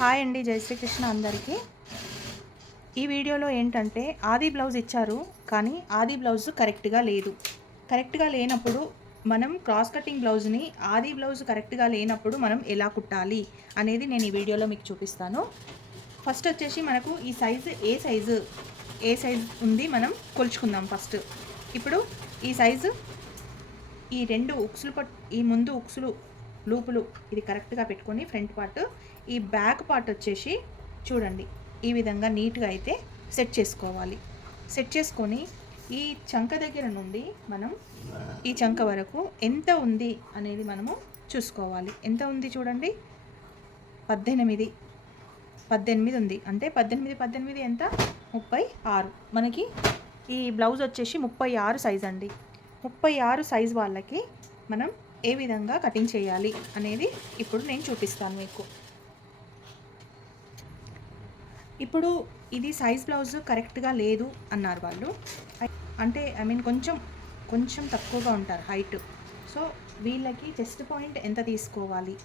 Hi అండి జై శ్రీకృష్ణ అందరికీ. ఈ వీడియోలో ఏంటంటే ఆది బ్లౌజ్ ఇచ్చారు కానీ ఆది బ్లౌజ్ కరెక్ట్గా లేదు. కరెక్ట్గా లేనప్పుడు మనం క్రాస్ కటింగ్ బ్లౌజ్ని ఆది బ్లౌజ్ కరెక్ట్గా లేనప్పుడు మనం ఎలా కుట్టాలి అనేది నేను ఈ వీడియోలో మీకు చూపిస్తాను. ఫస్ట్ వచ్చేసి మనకు ఈ సైజు ఏ సైజు ఏ సైజు ఉంది మనం కొలుచుకుందాం ఫస్ట్. ఇప్పుడు ఈ సైజు ఈ రెండు ఉక్సులు పట్ ఈ ముందు ఉక్సులు లూపులు ఇది కరెక్ట్గా పెట్టుకొని ఫ్రంట్ పార్ట్ ఈ బ్యాక్ పార్ట్ వచ్చేసి చూడండి ఈ విధంగా నీట్గా అయితే సెట్ చేసుకోవాలి. సెట్ చేసుకొని ఈ చంక దగ్గర నుండి మనం ఈ చంక వరకు ఎంత ఉంది అనేది మనము చూసుకోవాలి. ఎంత ఉంది చూడండి? పద్దెనిమిది. పద్దెనిమిది ఉంది. అంటే పద్దెనిమిది పద్దెనిమిది ఎంత? ముప్పై ఆరు. మనకి ఈ బ్లౌజ్ వచ్చేసి ముప్పై ఆరు సైజ్ అండి. ముప్పై ఆరు సైజ్ వాళ్ళకి మనం ఏ విధంగా కటింగ్ చేయాలి అనేది ఇప్పుడు నేను చూపిస్తాను మీకు. ఇప్పుడు ఇది సైజ్ బ్లౌజ్ కరెక్ట్గా లేదు అన్నారు వాళ్ళు. అంటే ఐ మీన్ కొంచెం కొంచెం తక్కువగా ఉంటారు హైట్ సో వీళ్ళకి చెస్ట్ పాయింట్ ఎంత తీసుకోవాలి?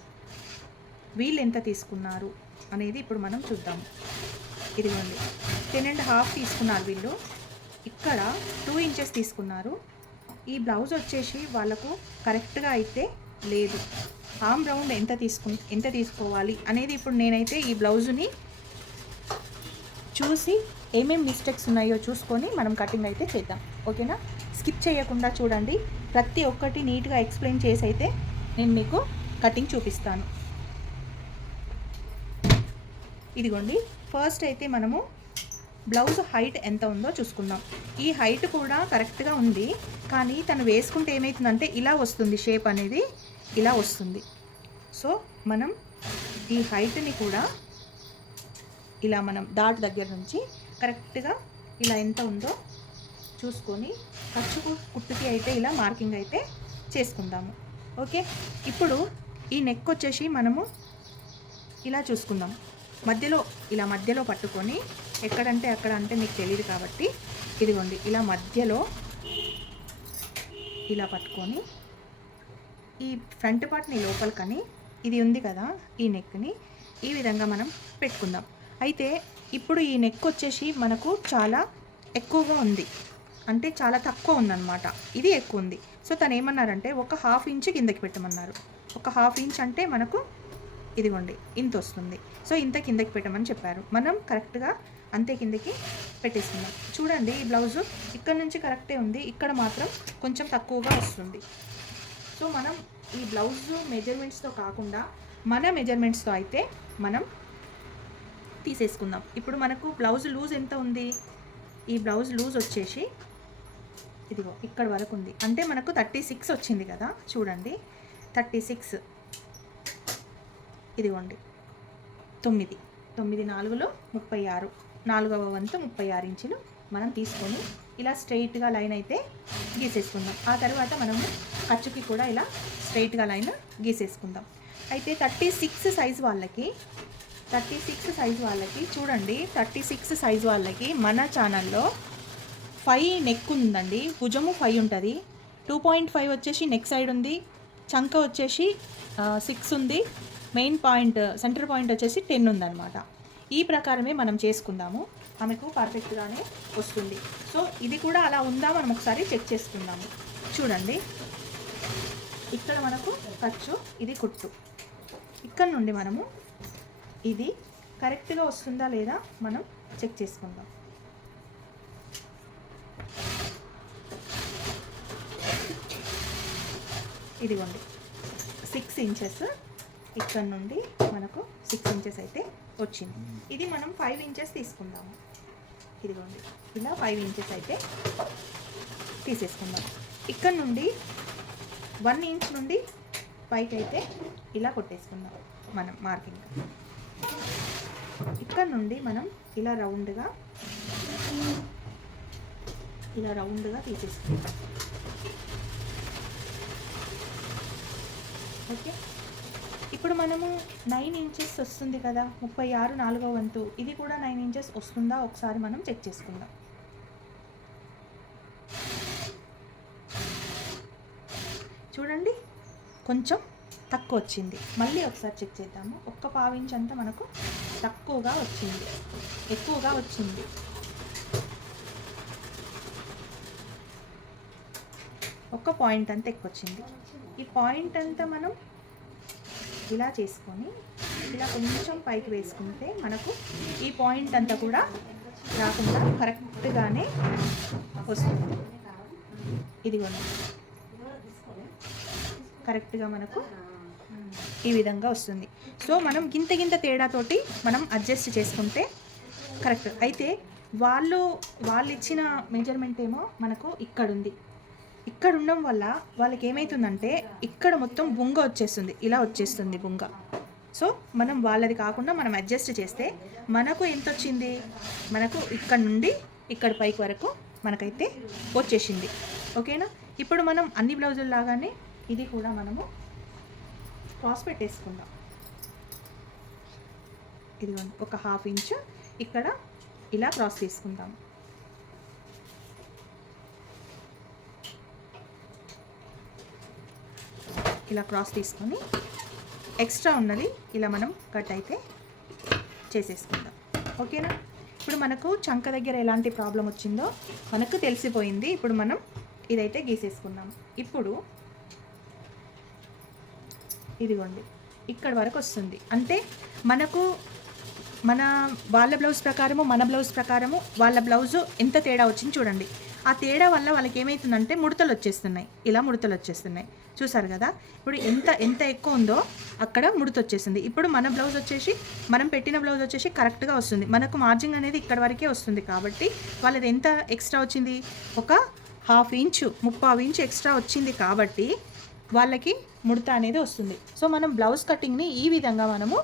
వీళ్ళు ఎంత తీసుకున్నారు? అనేది ఇప్పుడు మనం చూద్దాం. ఇదిగోండి. టెన్ అండ్ హాఫ్ తీసుకున్నారు వీళ్ళు. ఇక్కడ టూ ఇంచెస్ తీసుకున్నారు. ఈ బ్లౌజ్ వచ్చేసి వాళ్ళకు కరెక్ట్గా అయితే లేదు. ఆమ్ రౌండ్ ఎంత తీసుకు ఎంత తీసుకోవాలి అనేది ఇప్పుడు నేనైతే ఈ బ్లౌజుని చూసి ఏమేం మిస్టేక్స్ ఉన్నాయో చూసుకొని మనం కటింగ్ అయితే చేద్దాం. ఓకేనా? స్కిప్ చేయకుండా చూడండి. ప్రతి ఒక్కటి నీట్గా ఎక్స్ప్లెయిన్ చేసి అయితే నేను మీకు కటింగ్ చూపిస్తాను. ఇదిగోండి. ఫస్ట్ అయితే మనము బ్లౌజ్ హైట్ ఎంత ఉందో చూసుకుందాం. ఈ హైట్ కూడా కరెక్ట్గా ఉంది. కానీ తను వేసుకుంటే ఏమవుతుందంటే ఇలా వస్తుంది షేప్ అనేది. ఇలా వస్తుంది. సో మనం ఈ హైట్ని కూడా ఇలా మనం దాటి దగ్గర నుంచి కరెక్ట్గా ఇలా ఎంత ఉందో చూసుకొని ఖర్చుకు కుట్టుకి అయితే ఇలా మార్కింగ్ అయితే చేసుకుందాము. ఓకే? ఇప్పుడు ఈ నెక్ వచ్చేసి మనము ఇలా చూసుకుందాం. మధ్యలో ఇలా మధ్యలో పట్టుకొని ఎక్కడంటే అక్కడ అంటే మీకు తెలియదు కాబట్టి ఇదిగోండి ఇలా మధ్యలో ఇలా పట్టుకొని ఈ ఫ్రంట్ పార్ట్ని లోపలికని ఇది ఉంది కదా ఈ నెక్ని ఈ విధంగా మనం పెట్టుకుందాం. అయితే ఇప్పుడు ఈ నెక్ వచ్చేసి మనకు చాలా ఎక్కువగా ఉంది. అంటే చాలా తక్కువ ఉందన్నమాట. ఇది ఎక్కువ ఉంది. సో తను ఏమన్నారంటే ఒక హాఫ్ ఇంచ్ కిందకి పెట్టమన్నారు. ఒక హాఫ్ ఇంచ్ అంటే మనకు ఇదిగోండి ఇంత వస్తుంది. సో ఇంత కిందకి పెట్టమని చెప్పారు. మనం కరెక్ట్గా అంతే కిందకి పెట్టేసుకుందాం చూడండి ఈ బ్లౌజు ఇక్కడ నుంచి కరెక్టే ఉంది. ఇక్కడ మాత్రం కొంచెం తక్కువగా వస్తుంది. సో మనం ఈ బ్లౌజు మెజర్మెంట్స్తో కాకుండా మన మెజర్మెంట్స్తో అయితే మనం తీసేసుకుందాం. ఇప్పుడు మనకు బ్లౌజ్ లూజ్ ఎంత ఉంది? ఈ బ్లౌజ్ లూజ్ వచ్చేసి ఇదిగో ఇక్కడ వరకు ఉంది. అంటే మనకు థర్టీ సిక్స్ వచ్చింది కదా? చూడండి. Thirty six. ఇదిగోండి. తొమ్మిది. తొమ్మిది నాలుగులో ముప్పై ఆరు. నాలుగవ వంతు ముప్పై ఆరు ఇంచులు మనం తీసుకొని ఇలా స్ట్రైట్గా లైన్ అయితే గీసేసుకుందాం. ఆ తర్వాత మనము ఖర్చుకి కూడా ఇలా స్ట్రైట్గా లైన్ గీసేసుకుందాం. అయితే థర్టీ సిక్స్ సైజ్ వాళ్ళకి థర్టీ సిక్స్ సైజ్ వాళ్ళకి చూడండి థర్టీ సిక్స్ సైజ్ వాళ్ళకి మన ఛానల్లో ఫైవ్ నెక్ ఉందండి. భుజము ఫైవ్ ఉంటుంది. టూ పాయింట్ ఫైవ్ వచ్చేసి నెక్ సైడ్ ఉంది. చంక వచ్చేసి సిక్స్ ఉంది. మెయిన్ పాయింట్ సెంటర్ పాయింట్ వచ్చేసి టెన్ ఉందన్నమాట. ఈ ప్రకారమే మనం చేసుకుందాము. ఆమెకు పర్ఫెక్ట్గానే వస్తుంది. సో ఇది కూడా అలా ఉందా మనం ఒకసారి చెక్ చేసుకుందాము. చూడండి. ఇక్కడ మనకు ఖర్చు ఇది కుట్టు. ఇక్కడ నుండి మనము ఇది కరెక్ట్గా వస్తుందా లేదా మనం చెక్ చేసుకుందాం. ఇదిగోండి. సిక్స్ ఇంచెస్ ఇక్కడ నుండి మనకు సిక్స్ ఇంచెస్ అయితే వచ్చింది. ఇది మనం ఫైవ్ ఇంచెస్ తీసుకుందాము. ఇదిగోండి. ఇలా ఫైవ్ ఇంచెస్ అయితే తీసేసుకుందాం ఇక్కడ నుండి వన్ ఇంచ్ నుండి పైకి అయితే ఇలా కొట్టేసుకుందాం మనం మార్కింగ్. ఇక్కడ నుండి మనం ఇలా రౌండ్గా ఇలా రౌండ్గా తీసేసుకుందాం ఓకే? ఇప్పుడు మనము నైన్ ఇంచెస్ వస్తుంది కదా ముప్పై ఆరు నాలుగో వంతు. ఇది కూడా నైన్ ఇంచెస్ వస్తుందా? ఒకసారి మనం చెక్ చేసుకుందాం. చూడండి. కొంచెం తక్కువ వచ్చింది మళ్ళీ ఒకసారి చెక్ చేద్దాము. ఒక్క పావించ్ అంతా మనకు తక్కువగా వచ్చింది. ఎక్కువగా వచ్చింది. ఒక్క పాయింట్ అంతా ఎక్కువ వచ్చింది ఈ పాయింట్ అంతా మనం ఇలా చేసుకొని ఇలా కొంచెం పైకి వేసుకుంటే మనకు ఈ పాయింట్ అంతా కూడా రాకుండా కరెక్ట్గానే వస్తుంది. ఇదిగోండి. కరెక్ట్గా మనకు ఈ విధంగా వస్తుంది. సో మనం గింత గింత తేడాతోటి మనం అడ్జస్ట్ చేసుకుంటే కరెక్ట్. అయితే వాళ్ళు వాళ్ళు ఇచ్చిన మెజర్మెంట్ ఏమో మనకు ఇక్కడ ఉంది ఇక్కడ ఉండడం వల్ల వాళ్ళకి ఏమవుతుందంటే ఇక్కడ మొత్తం బుంగ వచ్చేస్తుంది. ఇలా వచ్చేస్తుంది బుంగ. సో మనం వాళ్ళది కాకుండా మనం అడ్జస్ట్ చేస్తే మనకు ఎంత వచ్చింది మనకు ఇక్కడ నుండి ఇక్కడ పైకి వరకు మనకైతే వచ్చేసింది. ఓకేనా? ఇప్పుడు మనం అన్ని బ్లౌజుల లాగానే ఇది కూడా మనము క్రాస్ పెట్టేసుకుందాం ఇదిగోండి ఒక హాఫ్ ఇంచ్ ఇక్కడ ఇలా క్రాస్ తీసుకుందాం ఇలా క్రాస్ తీసుకొని ఎక్స్ట్రా ఉన్నది ఇలా మనం కట్ అయితే చేసేసుకుందాం. ఓకేనా? ఇప్పుడు మనకు చంక దగ్గర ఎలాంటి ప్రాబ్లం వచ్చిందో మనకు తెలిసిపోయింది. ఇప్పుడు మనం ఇదైతే గీసేసుకున్నాం ఇప్పుడు ఇదిగోండి. ఇక్కడ వరకు వస్తుంది. అంటే మనకు మన వాళ్ళ బ్లౌజ్ ప్రకారము మన బ్లౌజ్ ప్రకారము వాళ్ళ బ్లౌజు ఎంత తేడా వచ్చింది చూడండి. ఆ తేడా వల్ల వాళ్ళకి ఏమవుతుందంటే ముడతలు వచ్చేస్తున్నాయి. ఇలా ముడతలు వచ్చేస్తున్నాయి. చూసారు కదా? ఇప్పుడు ఎంత ఎంత ఎక్కువ ఉందో అక్కడ ముడత వచ్చేసింది. ఇప్పుడు మన బ్లౌజ్ వచ్చేసి మనం పెట్టిన బ్లౌజ్ వచ్చేసి కరెక్ట్గా వస్తుంది. మనకు మార్జింగ్ అనేది ఇక్కడ వరకే వస్తుంది కాబట్టి వాళ్ళది ఎంత ఎక్స్ట్రా వచ్చింది? ఒక హాఫ్ ఇంచు ముప్పావు ఇంచు ఎక్స్ట్రా వచ్చింది కాబట్టి వాళ్ళకి ముడత అనేది వస్తుంది. సో మనం బ్లౌజ్ కటింగ్ని ఈ విధంగా మనము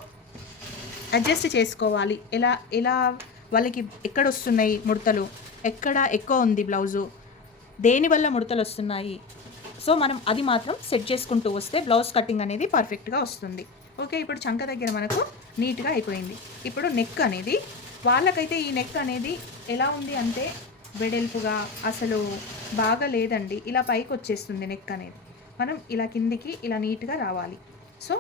అడ్జస్ట్ చేసుకోవాలి. ఎలా ఎలా వాళ్ళకి ఎక్కడ వస్తున్నాయి ముడతలు? ఎక్కడ ఎక్కువ ఉంది బ్లౌజు? దేనివల్ల ముడతలు వస్తున్నాయి? సో మనం అది మాత్రం సెట్ చేసుకుంటూ వస్తే బ్లౌజ్ కటింగ్ అనేది పర్ఫెక్ట్గా వస్తుంది. ఓకే ఇప్పుడు చంక దగ్గర మనకు నీట్గా అయిపోయింది. ఇప్పుడు నెక్ అనేది వాళ్ళకైతే ఈ నెక్ అనేది ఎలా ఉంది అంటే వెడల్పుగా అసలు బాగా లేదండి. ఇలా పైకి వచ్చేస్తుంది నెక్ అనేది. మనం ఇలా కిందికి ఇలా నీట్గా రావాలి. సో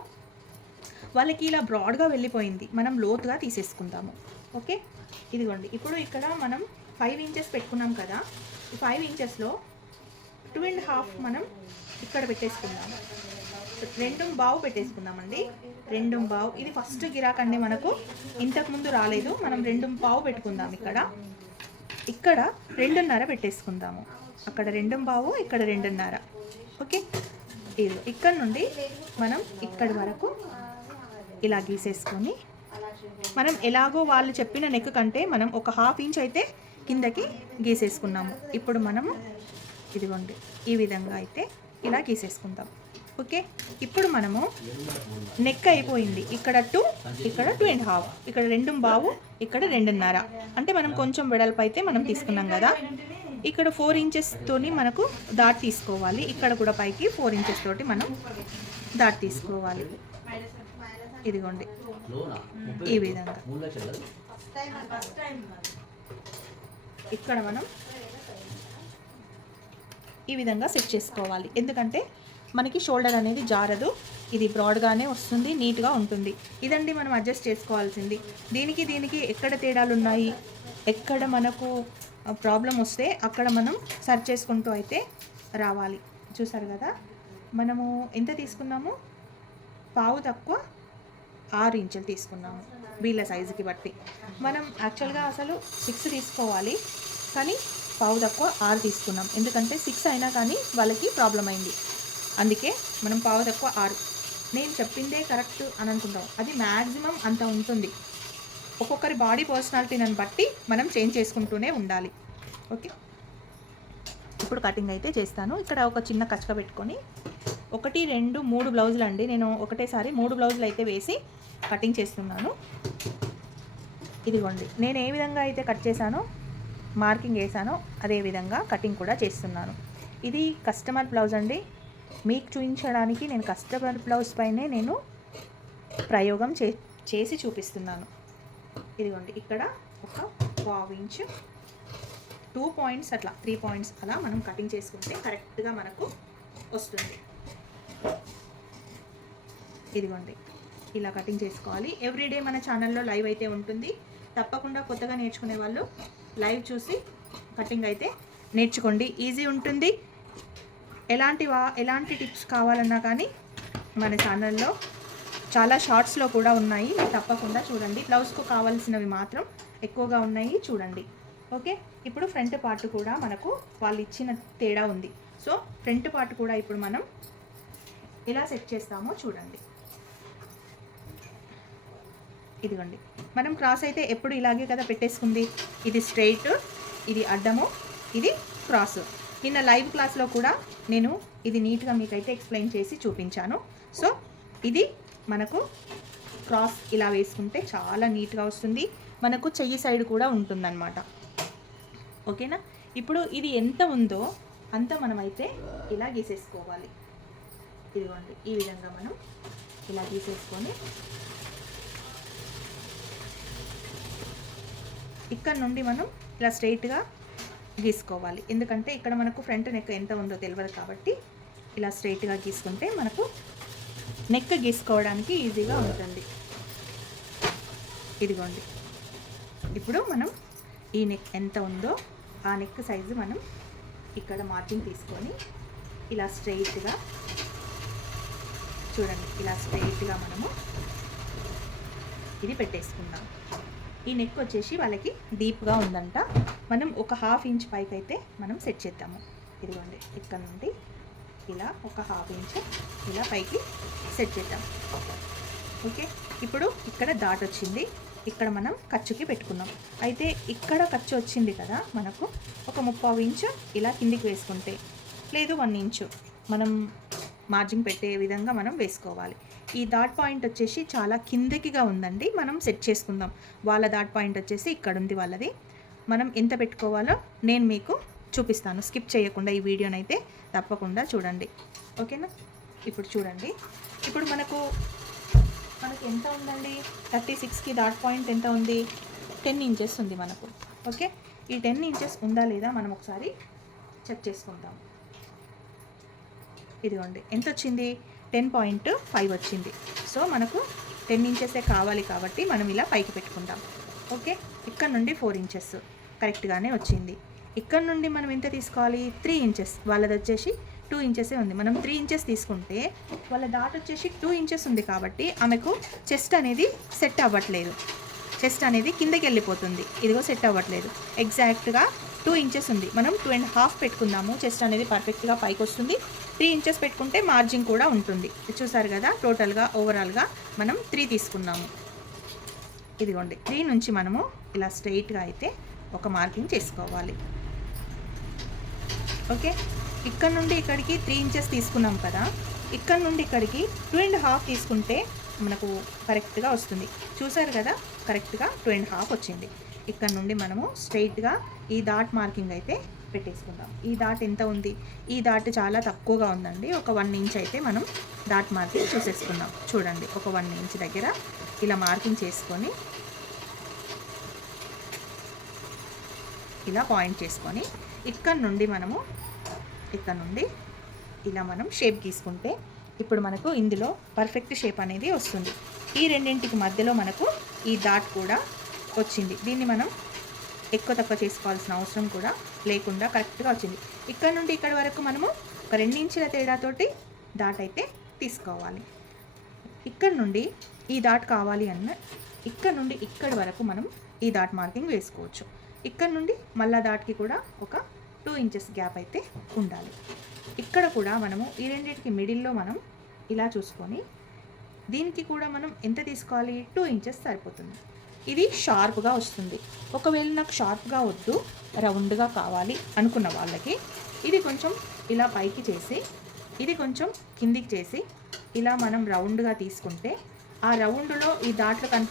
వాళ్ళకి ఇలా బ్రాడ్గా వెళ్ళిపోయింది. మనం లోతుగా తీసేసుకుందాము. ఓకే? ఇదిగోండి. ఇప్పుడు ఇక్కడ మనం ఫైవ్ ఇంచెస్ పెట్టుకున్నాం కదా. ఈ ఫైవ్ ఇంచెస్లో టూ అండ్ హాఫ్ మనం ఇక్కడ పెట్టేసుకుందాము. రెండు బావు పెట్టేసుకుందామండి. రెండు బావు. ఇది ఫస్ట్ గిరాకండి మనకు. ఇంతకుముందు రాలేదు. మనం రెండు బావు పెట్టుకుందాం ఇక్కడ. ఇక్కడ రెండున్నర పెట్టేసుకుందాము. అక్కడ రెండు బావు ఇక్కడ రెండున్నర. ఓకే? ఇది ఇక్కడ నుండి మనం ఇక్కడి వరకు ఇలా గీసేసుకొని మనం ఎలాగో వాళ్ళు చెప్పిన నెక్ కంటే మనం ఒక హాఫ్ ఇంచ్ అయితే కిందకి గీసేసుకున్నాము. ఇప్పుడు మనము ఇదిగోండి ఈ విధంగా అయితే ఇలా గీసేసుకుందాం. ఓకే? ఇప్పుడు మనము నెక్ అయిపోయింది. ఇక్కడ టూ ఇక్కడ టూ అండ్ హాఫ్ ఇక్కడ రెండు బావు ఇక్కడ రెండున్నర. అంటే మనం కొంచెం వెడల్పు అయితే మనం తీసుకున్నాం కదా. ఇక్కడ ఫోర్ ఇంచెస్ తోని మనకు దాట్ తీసుకోవాలి. ఇక్కడ కూడా పైకి ఫోర్ ఇంచెస్ తోటి మనం దాట్ తీసుకోవాలి. ఇదిగోండి. ఈ విధంగా. ఇక్కడ మనం ఈ విధంగా సెట్ చేసుకోవాలి. ఎందుకంటే మనకి షోల్డర్ అనేది జారదు. ఇది బ్రాడ్గానే వస్తుంది నీట్గా ఉంటుంది. ఇదండి మనం అడ్జస్ట్ చేసుకోవాల్సింది. దీనికి దీనికి ఎక్కడ తేడాలు ఉన్నాయి ఎక్కడ మనకు ప్రాబ్లం వస్తే అక్కడ మనం సర్చ్ చేసుకుంటూ అయితే రావాలి. చూసారు కదా? మనము ఎంత తీసుకున్నాము? పావు తక్కువ ఆరు ఇంచులు తీసుకున్నాము. వీళ్ళ సైజుకి బట్టి. మనం యాక్చువల్గా అసలు సిక్స్ తీసుకోవాలి. కానీ పావు తక్కువ ఆరు తీసుకున్నాం. ఎందుకంటే సిక్స్ అయినా కానీ వాళ్ళకి ప్రాబ్లం అయింది. అందుకే మనం పావు తక్కువ ఆరు. నేను చెప్పిందే కరెక్ట్ అని అనుకుంటాం. అది మ్యాక్సిమం అంత ఉంటుంది. ఒక్కొక్కరి బాడీ పర్సనాలిటీని బట్టి మనం చేంజ్ చేసుకుంటూనే ఉండాలి. ఓకే? ఇప్పుడు కటింగ్ అయితే చేస్తాను. ఇక్కడ ఒక చిన్న కచ్చక పెట్టుకొని ఒకటి రెండు మూడు బ్లౌజులు అండి. నేను ఒకటేసారి మూడు బ్లౌజులు అయితే వేసి కటింగ్ చేస్తున్నాను. ఇదిగోండి. నేను ఏ విధంగా అయితే కట్ చేశానో మార్కింగ్ వేసానో అదే విధంగా కటింగ్ కూడా చేస్తున్నాను. ఇది కస్టమర్ బ్లౌజ్ అండి. మీకు చూపించడానికి నేను కస్టమర్ బ్లౌజ్ పైనే నేను ప్రయోగం చే చేసి చూపిస్తున్నాను. ఇదిగోండి ఇక్కడ ఒక పావు ఇంచ్ టూ పాయింట్స్ అట్లా త్రీ పాయింట్స్ అలా మనం కటింగ్ చేసుకుంటే కరెక్ట్గా మనకు వస్తుంది. ఇదిగోండి ఇలా కటింగ్ చేసుకోవాలి. ఎవ్రీడే మన ఛానల్లో లైవ్ అయితే ఉంటుంది. తప్పకుండా కొత్తగా నేర్చుకునే వాళ్ళు లైవ్ చూసి కటింగ్ అయితే నేర్చుకోండి. ఈజీ ఉంటుంది. ఎలాంటి వా ఎలాంటి టిప్స్ కావాలన్నా కానీ మన ఛానల్లో చాలా షార్ట్స్లో కూడా ఉన్నాయి. మీరు తప్పకుండా చూడండి. బ్లౌజ్కు కావాల్సినవి మాత్రం ఎక్కువగా ఉన్నాయి. చూడండి. ఓకే ఇప్పుడు ఫ్రంట్ పార్ట్ కూడా మనకు వాళ్ళు ఇచ్చిన తేడా ఉంది. సో ఫ్రంట్ పార్ట్ కూడా ఇప్పుడు మనం ఎలా సెట్ చేస్తామో చూడండి. ఇదిగోండి. మనం క్రాస్ అయితే ఎప్పుడు ఇలాగే కదా పెట్టేసుకుంది? ఇది స్ట్రైట్ ఇది అడ్డము ఇది క్రాస్ నిన్న లైవ్ క్లాస్లో కూడా నేను ఇది నీట్గా మీకైతే ఎక్స్ప్లెయిన్ చేసి చూపించాను. సో ఇది మనకు క్రాస్ ఇలా వేసుకుంటే చాలా నీట్గా వస్తుంది. మనకు చెయ్యి సైడ్ కూడా ఉంటుందన్నమాట. ఓకేనా? ఇప్పుడు ఇది ఎంత ఉందో అంత మనమైతే ఇలా గీసేసుకోవాలి. ఇదిగోండి ఈ విధంగా మనం ఇలా గీసేసుకొని ఇక్కడ నుండి మనం ఇలా స్ట్రైట్గా గీసుకోవాలి. ఎందుకంటే ఇక్కడ మనకు ఫ్రంట్ నెక్ ఎంత ఉందో తెలియదు కాబట్టి ఇలా స్ట్రైట్గా గీసుకుంటే మనకు నెక్ గీసుకోవడానికి ఈజీగా ఉంటుంది ఇదిగోండి. ఇప్పుడు మనం ఈ నెక్ ఎంత ఉందో ఆ నెక్ సైజు మనం ఇక్కడ మార్జిన్ తీసుకొని ఇలా స్ట్రైట్గా చూడండి. ఇలా స్ట్రైట్గా మనము ఇది పెట్టేసుకుందాం. ఈ నెక్ వచ్చేసి వాళ్ళకి డీప్గా ఉందంట. మనం ఒక హాఫ్ ఇంచ్ పైకి అయితే మనం సెట్ చేద్దాము. ఇదిగోండి. ఇక్కడ నుండి ఇలా ఒక హాఫ్ ఇంచ్ ఇలా పైకి సెట్ చేద్దాం. ఓకే ఇప్పుడు ఇక్కడ డాట్ వచ్చింది. ఇక్కడ మనం ఖర్చుకి పెట్టుకున్నాం. అయితే ఇక్కడ ఖర్చు వచ్చింది కదా మనకు ఒక ముప్పై ఇంచు ఇలా కిందికి వేసుకుంటే లేదు వన్ ఇంచు మనం మార్జిన్ పెట్టే విధంగా మనం వేసుకోవాలి. ఈ డాట్ పాయింట్ వచ్చేసి చాలా కిందకిగా ఉందండి. మనం సెట్ చేసుకుందాం. వాళ్ళ డాట్ పాయింట్ వచ్చేసి ఇక్కడ ఉంది వాళ్ళది. మనం ఎంత పెట్టుకోవాలో నేను మీకు చూపిస్తాను. స్కిప్ చేయకుండా ఈ వీడియోనైతే తప్పకుండా చూడండి. ఓకేనా? ఇప్పుడు చూడండి. ఇప్పుడు మనకు మనకు ఎంత ఉందండి? థర్టీ సిక్స్కి డాట్ పాయింట్ ఎంత ఉంది? టెన్ ఇంచెస్ ఉంది మనకు. ఓకే? ఈ టెన్ ఇంచెస్ ఉందా లేదా మనం ఒకసారి చెక్ చేసుకుందాం. ఇదిగోండి. ఎంత వచ్చింది? టెన్ పాయింట్ ఫైవ్ వచ్చింది. సో మనకు టెన్ ఇంచెసే కావాలి కాబట్టి మనం ఇలా పైకి పెట్టుకుందాం. ఓకే? ఇక్కడ నుండి ఫోర్ ఇంచెస్. కరెక్ట్గానే వచ్చింది. ఇక్కడ నుండి మనం ఎంత తీసుకోవాలి? త్రీ ఇంచెస్ వాళ్ళది వచ్చేసి టూ ఇంచెసే ఉంది. మనం త్రీ ఇంచెస్ తీసుకుంటే వాళ్ళ డాట్ వచ్చేసి టూ ఇంచెస్ ఉంది కాబట్టి ఆమెకు చెస్ట్ అనేది సెట్ అవ్వట్లేదు. చెస్ట్ అనేది కిందకి వెళ్ళిపోతుంది. ఇదిగో సెట్ అవ్వట్లేదు. ఎగ్జాక్ట్గా టూ ఇంచెస్ ఉంది. మనం టూ అండ్ హాఫ్ పెట్టుకుందాము. చెస్ట్ అనేది పర్ఫెక్ట్గా పైకి వస్తుంది. త్రీ ఇంచెస్ పెట్టుకుంటే మార్జిన్ కూడా ఉంటుంది. చూసారు కదా? టోటల్గా ఓవరాల్గా మనం త్రీ తీసుకున్నాము. ఇదిగోండి. త్రీ నుంచి మనము ఇలా స్ట్రైట్గా అయితే ఒక మార్కింగ్ చేసుకోవాలి. ఓకే? ఇక్కడ నుండి ఇక్కడికి త్రీ ఇంచెస్ తీసుకున్నాం కదా. ఇక్కడ నుండి ఇక్కడికి టూ అండ్ హాఫ్ తీసుకుంటే మనకు కరెక్ట్గా వస్తుంది. చూసారు కదా? కరెక్ట్గా టూ అండ్ హాఫ్ వచ్చింది. ఇక్కడ నుండి మనము స్ట్రైట్గా ఈ డాట్ మార్కింగ్ అయితే పెట్టేసుకుందాం. ఈ డాట్ ఎంత ఉంది? ఈ డాట్ చాలా తక్కువగా ఉందండి. ఒక వన్ ఇంచ్ అయితే మనం డాట్ మార్కింగ్ చూసేసుకుందాం. చూడండి. ఒక వన్ ఇంచ్ దగ్గర ఇలా మార్కింగ్ చేసుకొని ఇలా పాయింట్ చేసుకొని ఇక్కడ నుండి మనము ఇక్కడ నుండి ఇలా మనం షేప్ గీసుకుంటే ఇప్పుడు మనకు ఇందులో పర్ఫెక్ట్ షేప్ అనేది వస్తుంది. ఈ రెండింటికి మధ్యలో మనకు ఈ డాట్ కూడా వచ్చింది. దీన్ని మనం ఎక్కువ తక్కువ చేసుకోవాల్సిన అవసరం కూడా లేకుండా కరెక్ట్గా వచ్చింది. ఇక్కడ నుండి ఇక్కడ వరకు మనము ఒక రెండించుల తేడాతోటి డాట్ అయితే తీసుకోవాలి. ఇక్కడ నుండి ఈ డాట్ కావాలి అన్న ఇక్కడ నుండి ఇక్కడ వరకు మనం ఈ డాట్ మార్కింగ్ వేసుకోవచ్చు. ఇక్కడ నుండి మళ్ళా దాటికి కూడా ఒక టూ ఇంచెస్ గ్యాప్ అయితే ఉండాలి. ఇక్కడ కూడా మనము ఈ రెండింటికి మిడిల్లో మనం ఇలా చూసుకొని దీనికి కూడా మనం ఎంత తీసుకోవాలి? టూ ఇంచెస్ సరిపోతుంది. ఇది షార్ప్గా వస్తుంది. ఒకవేళ నాకు షార్ప్గా వద్దు రౌండ్గా కావాలి అనుకున్న వాళ్ళకి ఇది కొంచెం ఇలా పైకి చేసి ఇది కొంచెం కిందికి చేసి ఇలా మనం రౌండ్గా తీసుకుంటే ఆ రౌండ్లో ఈ దాట్లు కన్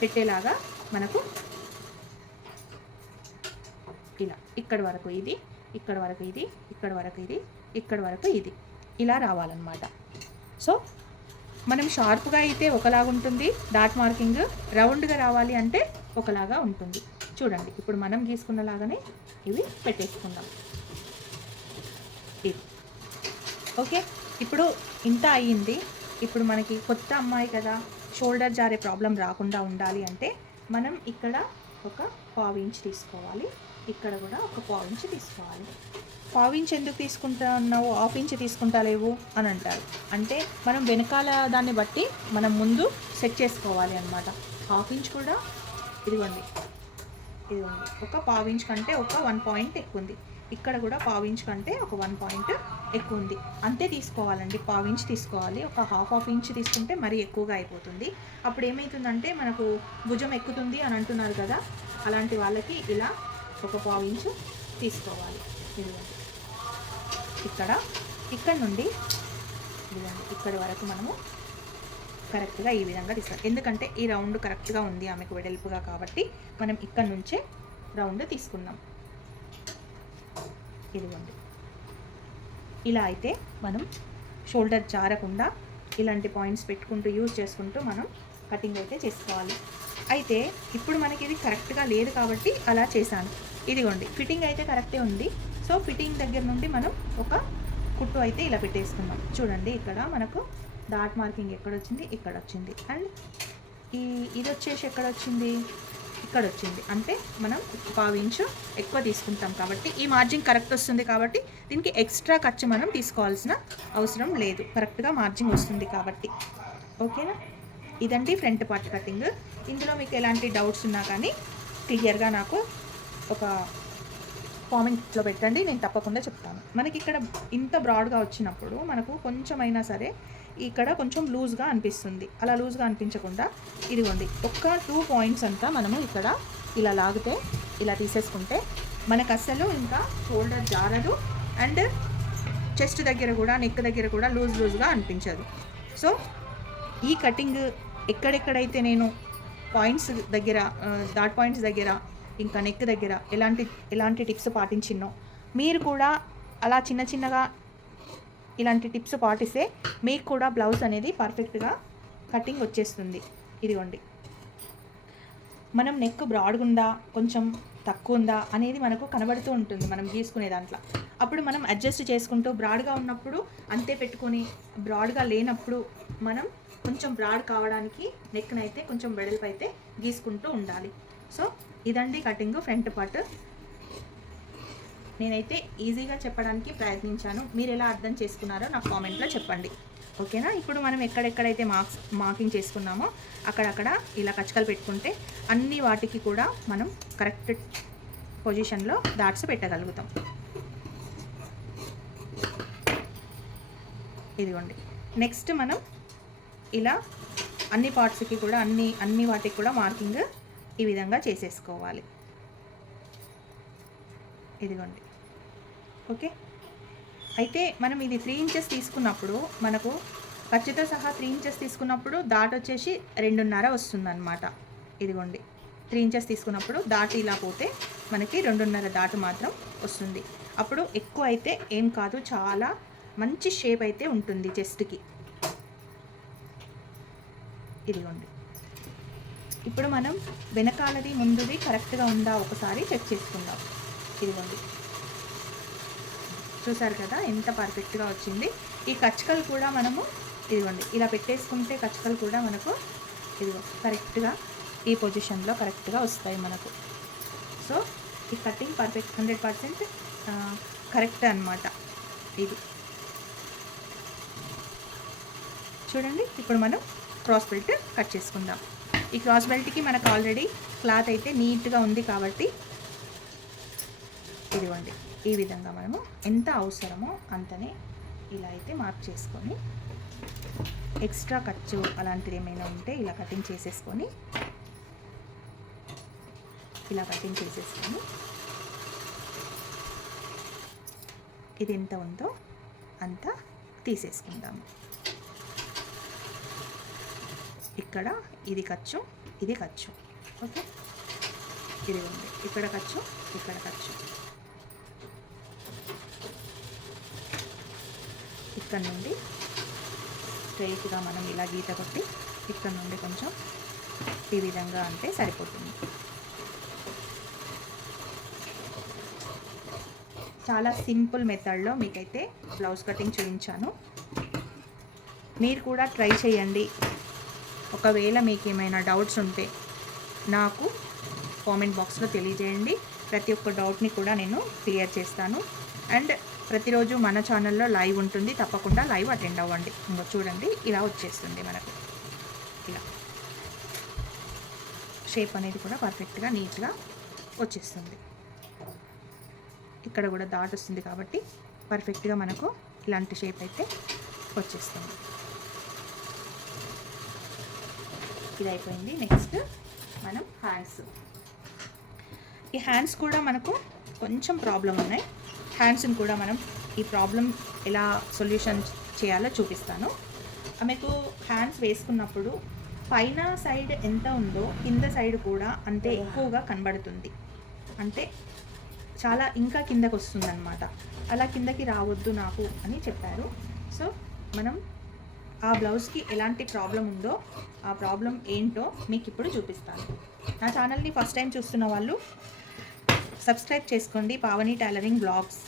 పెట్టేలాగా మనకు ఇలా ఇక్కడ వరకు ఇది ఇక్కడ వరకు ఇది ఇక్కడ వరకు ఇది ఇక్కడ వరకు ఇది. ఇలా రావాలన్నమాట. సో మనం షార్ప్గా అయితే ఒకలాగా ఉంటుంది. డాట్ మార్కింగ్ రౌండ్గా రావాలి అంటే ఒకలాగా ఉంటుంది. చూడండి ఇప్పుడు మనం గీసుకున్న లాగానే ఇవి పెట్టేసుకుందాం. ఇది. ఓకే? ఇప్పుడు ఇంత అయ్యింది. ఇప్పుడు మనకి కొత్త అమ్మాయి కదా షోల్డర్ జారే ప్రాబ్లం రాకుండా ఉండాలి అంటే మనం ఇక్కడ ఒక పావు ఇంచ్ తీసుకోవాలి. ఇక్కడ కూడా ఒక పావు తీసుకోవాలి. పావు ఇంచ్ ఎందుకు తీసుకుంటున్నావు? హాఫ్ ఇంచ్ తీసుకుంటా లేవు అని అంటారు. అంటే మనం వెనకాల దాన్ని బట్టి మనం ముందు సెట్ చేసుకోవాలి అనమాట హాఫ్ ఇంచ్ కూడా ఇదిగోండి. ఇదిగోండి. ఒక పావు కంటే ఒక వన్ పాయింట్ ఎక్కువ ఉంది. ఇక్కడ కూడా పావు కంటే ఒక వన్ పాయింట్ ఎక్కువ ఉంది. అంతే తీసుకోవాలండి. పావు తీసుకోవాలి. ఒక హాఫ్ హాఫ్ ఇంచ్ తీసుకుంటే మరీ ఎక్కువగా అయిపోతుంది. అప్పుడు ఏమవుతుందంటే మనకు భుజం ఎక్కుతుంది అని అంటున్నారు కదా. అలాంటి వాళ్ళకి ఇలా ఒక పావు ఇంచు తీసుకోవాలి. ఇదిగోండి ఇక్కడ ఇక్కడ నుండి ఇదిగోండి ఇక్కడి వరకు మనము కరెక్ట్గా ఈ విధంగా తీసుకోవాలి. ఎందుకంటే ఈ రౌండ్ కరెక్ట్గా ఉంది ఆమెకు వెడల్పుగా కాబట్టి మనం ఇక్కడ నుంచే రౌండ్ తీసుకున్నాం ఇదిగోండి. ఇలా అయితే మనం షోల్డర్ జారకుండా ఇలాంటి పాయింట్స్ పెట్టుకుంటూ యూజ్ చేసుకుంటూ మనం కటింగ్ అయితే చేసుకోవాలి. అయితే ఇప్పుడు మనకి ఇది కరెక్ట్గా లేదు కాబట్టి అలా చేశాను. ఇదిగోండి ఫిట్టింగ్ అయితే కరెక్టే ఉంది. సో ఫిట్టింగ్ దగ్గర నుండి మనం ఒక కుట్టు అయితే ఇలా పెట్టేసుకున్నాం చూడండి ఇక్కడ మనకు డాట్ మార్కింగ్ ఎక్కడ వచ్చింది ఇక్కడ వచ్చింది అండ్ ఈ ఇది వచ్చేసి ఎక్కడ వచ్చింది ఇక్కడ వచ్చింది అంటే మనం పావు ఇంచు ఎక్కువ తీసుకుంటాం కాబట్టి ఈ మార్జిన్ కరెక్ట్ వస్తుంది కాబట్టి దీనికి ఎక్స్ట్రా ఖర్చు మనం తీసుకోవాల్సిన అవసరం లేదు. కరెక్ట్గా మార్జిన్ వస్తుంది కాబట్టి. ఓకేనా? ఇదండి ఫ్రంట్ పార్ట్ కటింగ్. ఇందులో మీకు ఎలాంటి డౌట్స్ ఉన్నా కానీ క్లియర్గా నాకు ఒక కామెంట్లో పెట్టండి. నేను తప్పకుండా చెప్తాను. మనకి ఇక్కడ ఇంత బ్రాడ్గా వచ్చినప్పుడు మనకు కొంచెమైనా సరే ఇక్కడ కొంచెం లూజ్గా అనిపిస్తుంది. అలా లూజ్గా అనిపించకుండా ఇదిగోండి. ఒక్క టూ పాయింట్స్ అంతా మనము ఇక్కడ ఇలా లాగితే ఇలా తీసేసుకుంటే మనకు అస్సలు ఇంకా షోల్డర్ జారదు అండ్ చెస్ట్ దగ్గర కూడా నెక్ దగ్గర కూడా లూజ్ లూజ్గా అనిపించదు. సో ఈ కటింగ్ ఎక్కడెక్కడైతే నేను పాయింట్స్ దగ్గర ఆ, డాట్ పాయింట్స్ దగ్గర ఇంకా నెక్ దగ్గర ఎలాంటి ఎలాంటి టిప్స్ పాటించినో మీరు కూడా అలా చిన్న చిన్నగా ఇలాంటి టిప్స్ పాటిస్తే మీకు కూడా బ్లౌజ్ అనేది పర్ఫెక్ట్గా కటింగ్ వచ్చేస్తుంది. ఇదిగోండి. మనం నెక్ బ్రాడ్గా ఉందా కొంచెం తక్కువ ఉందా అనేది మనకు కనబడుతూ ఉంటుంది మనం గీసుకునే దాంట్లో. అప్పుడు మనం అడ్జస్ట్ చేసుకుంటూ బ్రాడ్గా ఉన్నప్పుడు అంతే పెట్టుకొని బ్రాడ్గా లేనప్పుడు మనం కొంచెం బ్రాడ్ కావడానికి నెక్నైతే కొంచెం వెడల్పు అయితే గీసుకుంటూ ఉండాలి. సో ఇదండి కటింగ్ ఫ్రంట్ పార్ట్. నేనైతే ఈజీగా చెప్పడానికి ప్రయత్నించాను. మీరు ఎలా అర్థం చేసుకున్నారో నాకు కామెంట్లో చెప్పండి. ఓకేనా? ఇప్పుడు మనం ఎక్కడెక్కడైతే మార్క్స్ మార్కింగ్ చేసుకున్నామో అక్కడక్కడ ఇలా కచ్చకలు పెట్టుకుంటే అన్ని వాటికి కూడా మనం కరెక్ట్ పొజిషన్లో డాట్స్ పెట్టగలుగుతాం. ఇదిగోండి. నెక్స్ట్ మనం ఇలా అన్ని పార్ట్స్కి కూడా అన్ని అన్ని వాటికి కూడా మార్కింగ్ ఈ విధంగా చేసేసుకోవాలి. ఇదిగోండి. ఓకే అయితే మనం ఇది త్రీ ఇంచెస్ తీసుకున్నప్పుడు మనకు ఖర్చుతో సహా త్రీ ఇంచెస్ తీసుకున్నప్పుడు దాట్ వచ్చేసి రెండున్నర వస్తుందన్నమాట. ఇదిగోండి. త్రీ ఇంచెస్ తీసుకున్నప్పుడు దాటి ఇలా పోతే మనకి రెండున్నర దాటు మాత్రం వస్తుంది. అప్పుడు ఎక్కువ అయితే ఏం కాదు చాలా మంచి షేప్ అయితే ఉంటుంది చెస్ట్కి ఇదిగోండి. ఇప్పుడు మనం వెనకాలది ముందుది కరెక్ట్గా ఉందా ఒకసారి చెక్ చేసుకుందాం. ఇదిగోండి. చూసారు కదా ఎంత పర్ఫెక్ట్గా వచ్చింది. ఈ కచ్చకలు కూడా మనము ఇదిగోండి ఇలా పెట్టేసుకుంటే కచ్చకలు కూడా మనకు ఇదిగో కరెక్ట్గా ఈ పొజిషన్లో కరెక్ట్గా వస్తాయి మనకు. సో ఈ cutting perfect hundred percent correct అనమాట ఇది. చూడండి ఇప్పుడు మనం క్రాస్ బెల్ట్ కట్ చేసుకుందాం. ఈ క్రాస్ బెల్ట్కి మనకు ఆల్రెడీ క్లాత్ అయితే నీట్గా ఉంది కాబట్టి ఇదిగోండి. ఈ విధంగా మనము ఎంత అవసరమో అంతనే ఇలా అయితే మార్క్ చేసుకొని ఎక్స్ట్రా ఖర్చు అలాంటిది ఏమైనా ఉంటే ఇలా కటింగ్ చేసేసుకొని ఇలా కటింగ్ చేసేసుకొని ఇది ఎంత ఉందో అంత తీసేసుకుందాము. ఇక్కడ ఇది ఖర్చు ఇది ఖర్చు. ఓకే? ఇది ఉంది. ఇక్కడ ఖర్చు ఇక్కడ ఖర్చు. ఇక్కడ నుండి స్ట్రైట్గా మనం ఇలా గీత కొట్టి ఇక్కడ నుండి కొంచెం ఈ విధంగా అంటే సరిపోతుంది. చాలా సింపుల్ మెథడ్లో మీకైతే బ్లౌజ్ కటింగ్ చూపించాను. మీరు కూడా ట్రై చేయండి. ఒకవేళ మీకు ఏమైనా డౌట్స్ ఉంటే నాకు కామెంట్ బాక్స్లో తెలియజేయండి. ప్రతి ఒక్క డౌట్ని కూడా నేను క్లియర్ చేస్తాను. అండ్ ప్రతిరోజు మన ఛానల్లో లైవ్ ఉంటుంది. తప్పకుండా లైవ్ అటెండ్ అవ్వండి. ఇంకో చూడండి ఇలా వచ్చేస్తుంది మనకు. ఇలా. షేప్ అనేది కూడా పర్ఫెక్ట్గా నీట్గా వచ్చేస్తుంది. ఇక్కడ కూడా డాట్ వస్తుంది కాబట్టి పర్ఫెక్ట్గా మనకు ఇలాంటి షేప్ అయితే వచ్చేస్తుంది. ఇది అయిపోయింది నెక్స్ట్ మనం హ్యాండ్స్ ఈ హ్యాండ్స్ కూడా మనకు కొంచెం ప్రాబ్లం ఉన్నాయి. హ్యాండ్స్ని కూడా మనం ఈ ప్రాబ్లం ఎలా సొల్యూషన్ చేయాలో చూపిస్తాను. ఆమెకు హ్యాండ్స్ వేసుకున్నప్పుడు పైన సైడ్ ఎంత ఉందో కింద సైడ్ కూడా అంతే ఎక్కువగా కనబడుతుంది. అంటే చాలా ఇంకా కిందకు వస్తుందన్నమాట అలా కిందకి రావద్దు నాకు అని చెప్పారు. సో మనం ఆ బ్లౌజ్కి ఎలాంటి ప్రాబ్లం ఉందో ఆ ప్రాబ్లం ఏంటో మీకు ఇప్పుడు చూపిస్తాను. నా ఛానల్ని ఫస్ట్ టైం చూస్తున్న వాళ్ళు సబ్స్క్రైబ్ చేసుకోండి. Pavani tailoring blogs.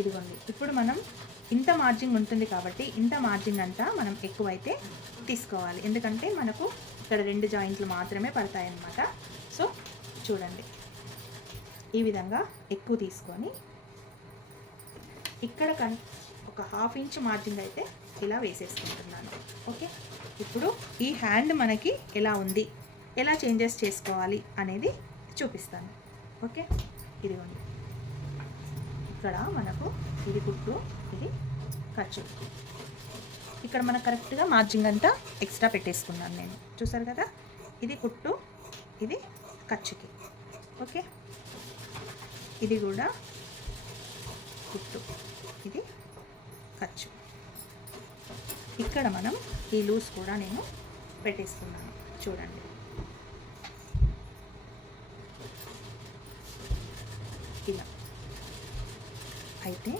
ఇదిగోండి. ఇప్పుడు మనం ఇంత మార్జింగ్ ఉంటుంది కాబట్టి ఇంత మార్జింగ్ అంతా మనం ఎక్కువైతే తీసుకోవాలి. ఎందుకంటే మనకు ఇక్కడ రెండు జాయింట్లు మాత్రమే పడతాయన్నమాట. సో చూడండి. ఈ విధంగా ఎక్కువ తీసుకొని ఇక్కడ కన్ ఒక హాఫ్ ఇంచ్ మార్జింగ్ అయితే ఇలా వేసేసుకుంటున్నాను. ఓకే? ఇప్పుడు ఈ హ్యాండ్ మనకి ఎలా ఉంది? ఎలా చేంజెస్ చేసుకోవాలి అనేది చూపిస్తాను. ఓకే? ఇదిగోండి. ఇక్కడ మనకు ఇది కుట్టు ఇది ఖర్చు. ఇక్కడ మనకు కరెక్ట్గా మార్జింగ్ అంతా ఎక్స్ట్రా పెట్టేసుకున్నాను నేను. చూసారు కదా? ఇది కుట్టు ఇది ఖర్చుకి. ఓకే? ఇది కూడా కుట్టు ఇక్కడ మనం ఈ లూస్ కూడా నేను పెట్టేసుకున్నాను చూడండి. ఇలా. అయితే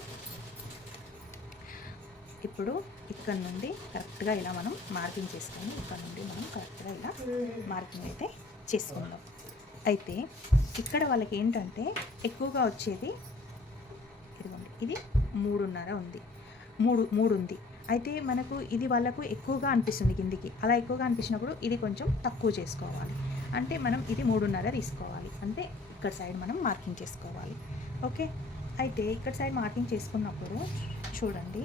ఇప్పుడు ఇక్కడ నుండి కరెక్ట్గా ఇలా మనం మార్కింగ్ చేసుకొని ఇక్కడ నుండి మనం కరెక్ట్గా ఇలా మార్కింగ్ అయితే చేసుకుందాం. అయితే ఇక్కడ వాళ్ళకి ఏంటంటే ఎక్కువగా వచ్చేది ఇదిగోండి ఇది మూడున్నర ఉంది. మూడు మూడు ఉంది. అయితే మనకు ఇది వాళ్ళకు ఎక్కువగా అనిపిస్తుంది కిందికి. అలా ఎక్కువగా అనిపించినప్పుడు ఇది కొంచెం తక్కువ చేసుకోవాలి. అంటే మనం ఇది మూడున్నర తీసుకోవాలి. అంటే ఇక్కడ సైడ్ మనం మార్కింగ్ చేసుకోవాలి. ఓకే? అయితే ఇక్కడ సైడ్ మార్కింగ్ చేసుకున్నప్పుడు చూడండి.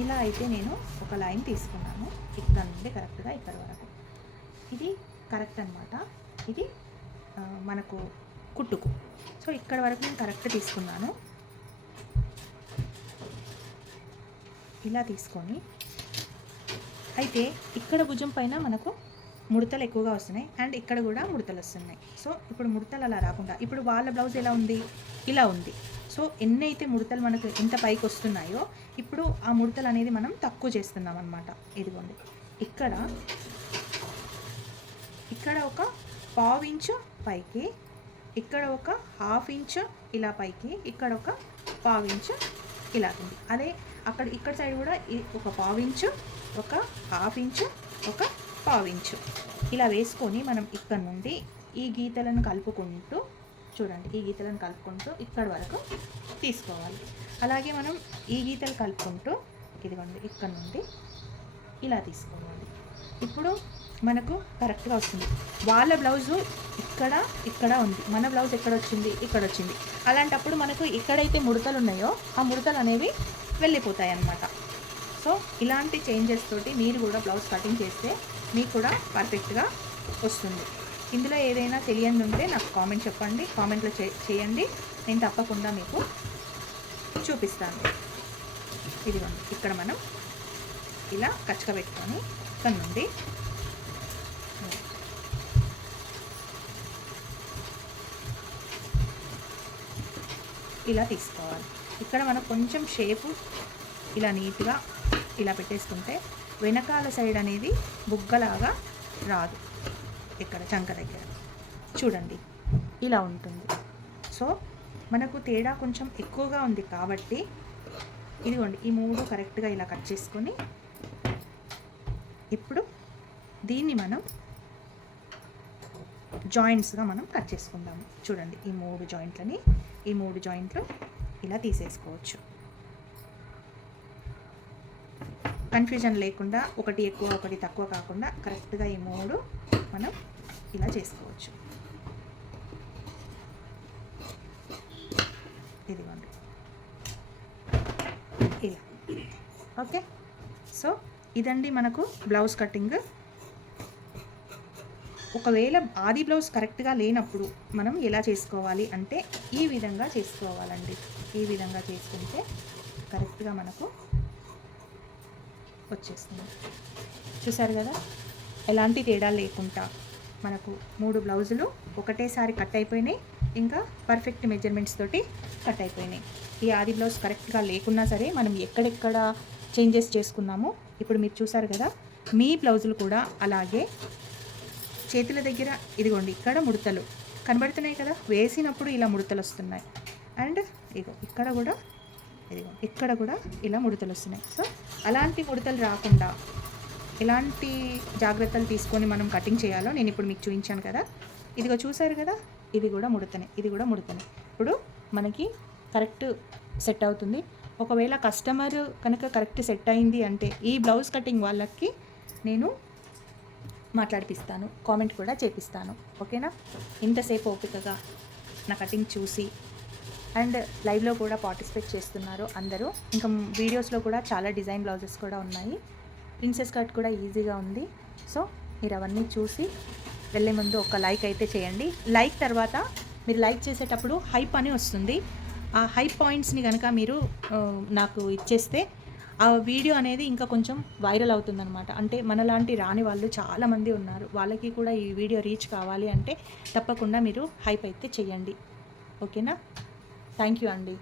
ఇలా అయితే నేను ఒక లైన్ తీసుకున్నాను. ఇక్కడ నుండి కరెక్ట్గా ఇక్కడ వరకు. ఇది కరెక్ట్ అనమాట ఇది మనకు కుట్టుకు. సో ఇక్కడ వరకు నేను కరెక్ట్ తీసుకున్నాను. ఇలా తీసుకొని అయితే ఇక్కడ భుజం పైన మనకు ముడతలు ఎక్కువగా వస్తున్నాయి అండ్ ఇక్కడ కూడా ముడతలు వస్తున్నాయి. సో ఇప్పుడు ముడతలు అలా రాకుండా ఇప్పుడు వాళ్ళ బ్లౌజ్ ఎలా ఉంది? ఇలా ఉంది. సో ఎన్ని అయితే ముడతలు మనకు ఎంత పైకి వస్తున్నాయో ఇప్పుడు ఆ ముడతలు అనేది మనం తక్కువ చేస్తున్నాం అనమాట ఇదిగోండి. ఇక్కడ ఇక్కడ ఒక పావు ఇంచు పైకి ఇక్కడ ఒక హాఫ్ ఇంచు ఇలా పైకి ఇక్కడ ఒక పావు ఇంచు ఇలా ఉంది. అదే అక్కడ ఇక్కడ సైడ్ కూడా ఈ ఒక పావించు ఒక హాఫ్ ఇంచు ఒక పావించు ఇలా వేసుకొని మనం ఇక్కడ నుండి ఈ గీతలను కలుపుకుంటూ చూడండి ఈ గీతలను కలుపుకుంటూ ఇక్కడ వరకు తీసుకోవాలి. అలాగే మనం ఈ గీతలు కలుపుకుంటూ ఇదిగోండి ఇక్కడ నుండి ఇలా తీసుకోవాలి. ఇప్పుడు మనకు కరెక్ట్గా వస్తుంది. వాళ్ళ బ్లౌజు ఇక్కడ ఇక్కడ ఉంది. మన బ్లౌజ్ ఎక్కడ వచ్చింది? ఇక్కడ వచ్చింది. అలాంటప్పుడు మనకు ఎక్కడైతే ముడతలు ఉన్నాయో ఆ ముడతలు అనేవి వెళ్ళిపోతాయి అన్నమాట సో ఇలాంటి చేంజెస్ తోటి మీరు కూడా బ్లౌజ్ కటింగ్ చేస్తే మీకు కూడా పర్ఫెక్ట్గా వస్తుంది. ఇందులో ఏదైనా తెలియని ఉంటే నాకు కామెంట్ చెప్పండి. కామెంట్లో చేయండి. నేను తప్పకుండా మీకు చూపిస్తాను. ఇదిగోండి ఇక్కడ మనం ఇలా కచ్చక పెట్టుకొని ఇక్కడ నుండి ఇలా తీసుకోవాలి. ఇక్కడ మనం కొంచెం షేపు ఇలా నీట్గా ఇలా పెట్టేసుకుంటే వెనకాల సైడ్ అనేది బుగ్గలాగా రాదు ఇక్కడ చంక దగ్గర. చూడండి ఇలా ఉంటుంది. సో మనకు తేడా కొంచెం ఎక్కువగా ఉంది కాబట్టి ఇదిగోండి ఈ మూడు కరెక్ట్గా ఇలా కట్ చేసుకొని ఇప్పుడు దీన్ని మనం జాయింట్స్గా మనం కట్ చేసుకుందాము. చూడండి ఈ మూడు జాయింట్లని ఈ మూడు జాయింట్లు ఇలా తీసేసుకోవచ్చు. కన్ఫ్యూజన్ లేకుండా ఒకటి ఎక్కువ ఒకటి తక్కువ కాకుండా కరెక్ట్గా ఈ మూడు మనం ఇలా చేసుకోవచ్చు. ఇదిగోండి. ఇలా. ఓకే సో ఇదండి మనకు బ్లౌజ్ కటింగ్ ఒకవేళ ఆది బ్లౌజ్ కరెక్ట్గా లేనప్పుడు మనం ఎలా చేసుకోవాలి అంటే ఈ విధంగా చేసుకోవాలండి. ఈ విధంగా చేసుకుంటే కరెక్ట్గా మనకు వచ్చేస్తుంది. చూసారు కదా? ఎలాంటి తేడా లేకుండా మనకు మూడు బ్లౌజులు ఒకటేసారి కట్ అయిపోయినాయి ఇంకా పర్ఫెక్ట్ మెజర్మెంట్స్ తోటి కట్ అయిపోయినాయి. ఈ ఆది బ్లౌజ్ కరెక్ట్గా లేకున్నా సరే మనం ఎక్కడెక్కడ చేంజెస్ చేసుకున్నామో ఇప్పుడు మీరు చూసారు కదా? మీ బ్లౌజులు కూడా అలాగే చేతుల దగ్గర ఇదిగోండి ఇక్కడ ముడతలు కనబడుతున్నాయి కదా? వేసినప్పుడు ఇలా ముడతలు వస్తున్నాయి. అండ్ ఇదిగో ఇక్కడ కూడా ఇదిగో ఇక్కడ కూడా ఇలా ముడతలు వస్తున్నాయి. సో అలాంటి ముడతలు రాకుండా ఎలాంటి జాగ్రత్తలు తీసుకొని మనం కటింగ్ చేయాలో నేను ఇప్పుడు మీకు చూపించాను కదా. ఇదిగో చూసారు కదా? ఇది కూడా ముడతనే ఇది కూడా ముడతనే. ఇప్పుడు మనకి కరెక్ట్ సెట్ అవుతుంది. ఒకవేళ కస్టమర్ కనుక కరెక్ట్ సెట్ అయింది అంటే ఈ బ్లౌజ్ కటింగ్ వాళ్ళకి నేను మాట్లాడిపిస్తాను కామెంట్ కూడా చేపిస్తాను. ఓకేనా? ఇంతసేపు ఓపికగా నా కటింగ్ చూసి అండ్ లైవ్లో కూడా పార్టిసిపేట్ చేస్తున్నారు అందరూ. ఇంకా వీడియోస్లో కూడా చాలా డిజైన్ బ్లౌజెస్ కూడా ఉన్నాయి. ప్రిన్సెస్ కట్ కూడా ఈజీగా ఉంది. సో మీరు అవన్నీ చూసి వెళ్ళే ముందు ఒక లైక్ అయితే చేయండి. లైక్ తర్వాత మీరు లైక్ చేసేటప్పుడు హైప్ అని వస్తుంది. ఆ హై పాయింట్స్ని కనుక మీరు నాకు ఇచ్చేస్తే ఆ వీడియో అనేది ఇంకా కొంచెం వైరల్ అవుతుందన్నమాట. అంటే మనలాంటి రాని వాళ్ళు చాలామంది ఉన్నారు. వాళ్ళకి కూడా ఈ వీడియో రీచ్ కావాలి అంటే తప్పకుండా మీరు హైప్ అయితే చేయండి. ఓకేనా? థ్యాంక్ యూ అండి